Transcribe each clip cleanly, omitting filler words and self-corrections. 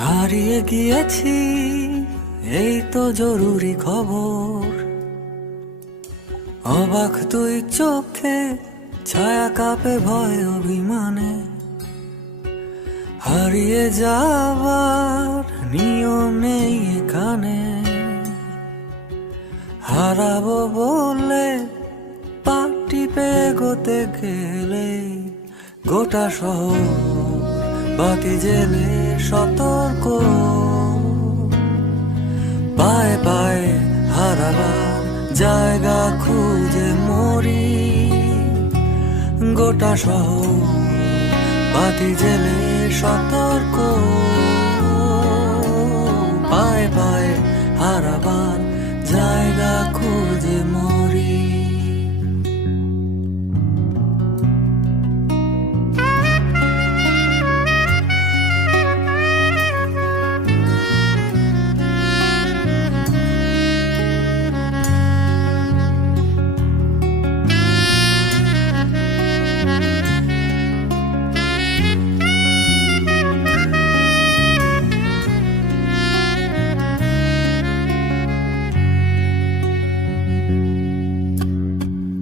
হারিয়ে গিয়েছি, এই তো জরুরি খবর। অবাক তুই চোখে, ছায়া কাঁপে ভয় অভিমানে। হারিয়ে যাবার নিয়ম নেই এখানে। হারাবো বলে পা টিপে এগোতে গেলে গোটা শহর বাতি জেলে সতর্ক। পায়ে পায়ে হারাবার জায়গা খুঁজে মরি। গোটা শহর বাতি জেলে সতর্ক। পায়ে পায়ে হারাবার জায়গা খুঁজে মরি।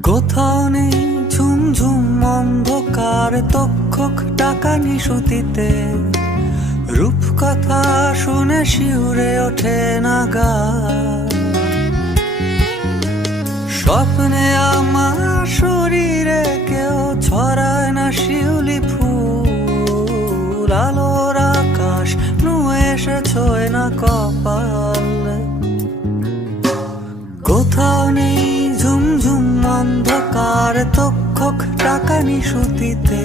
কোথাও নেই ঝুমঝুম অন্ধকার, তক্ষক টাকা নিশুতিতে। রূপকথা শুনে শিউরে ওঠে না গা। স্বপ্নে আমার শরীরে কেউ ছড়ায় না শিউলি ফুল। আলোর আকাশ নুয়ে এসে ছোঁয় না কপাল। কোথাও নেই ঝুমঝুম অন্ধকার, তক্ষক টাকা নিশুতিতে।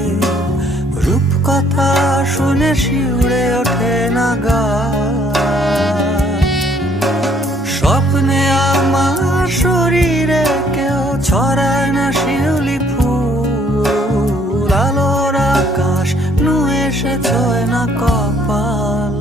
রূপকথা শুনে শিউরে ওঠে না গা। স্বপ্নে আমার শরীরে কেউ ছড়ায় না শিউলি ফুল। আলোর আকাশ নুয়ে এসে ছোঁয় না কপাল।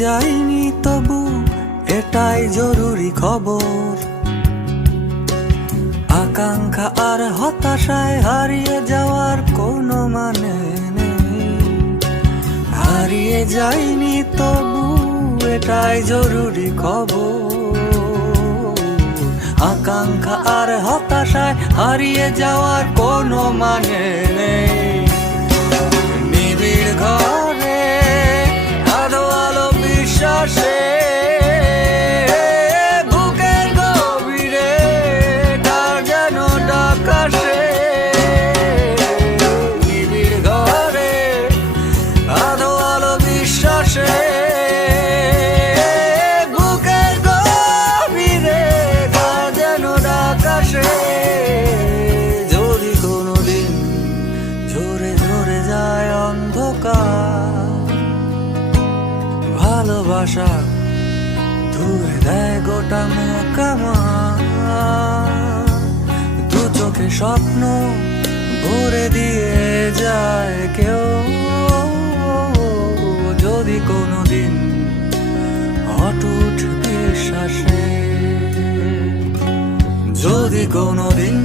যাইনি তবু এটাই জরুরি খবর। আকাঙ্ক্ষা আর হতাশায় হারিয়ে যাওয়ার কোনো মানে নেই। হারিয়ে যাইনি তবু এটাই জরুরি খবর। আকাঙ্ক্ষা আর হতাশায় হারিয়ে যাওয়ার কোনো মানে নেই। নিবিড় ঘরে আলো আলো বিশ্বাসে, বুকের গভীরে কার যেন ডাক আসে। নিবিড় ঘরে আলো আলো বিশ্বাসে, বুকের গভীরে কার যেন ডাক আসে। যদি কোনোদিন ঝরে ঝরে যায় অন্ধকার, ভালোবাসা দূরে দেয় গোটা মোকামা। দু চোখে স্বপ্ন ভরে দিয়ে যায় কেউ। যদি কোনোদিন অটুট বিশ্বাসে, যদি কোনোদিন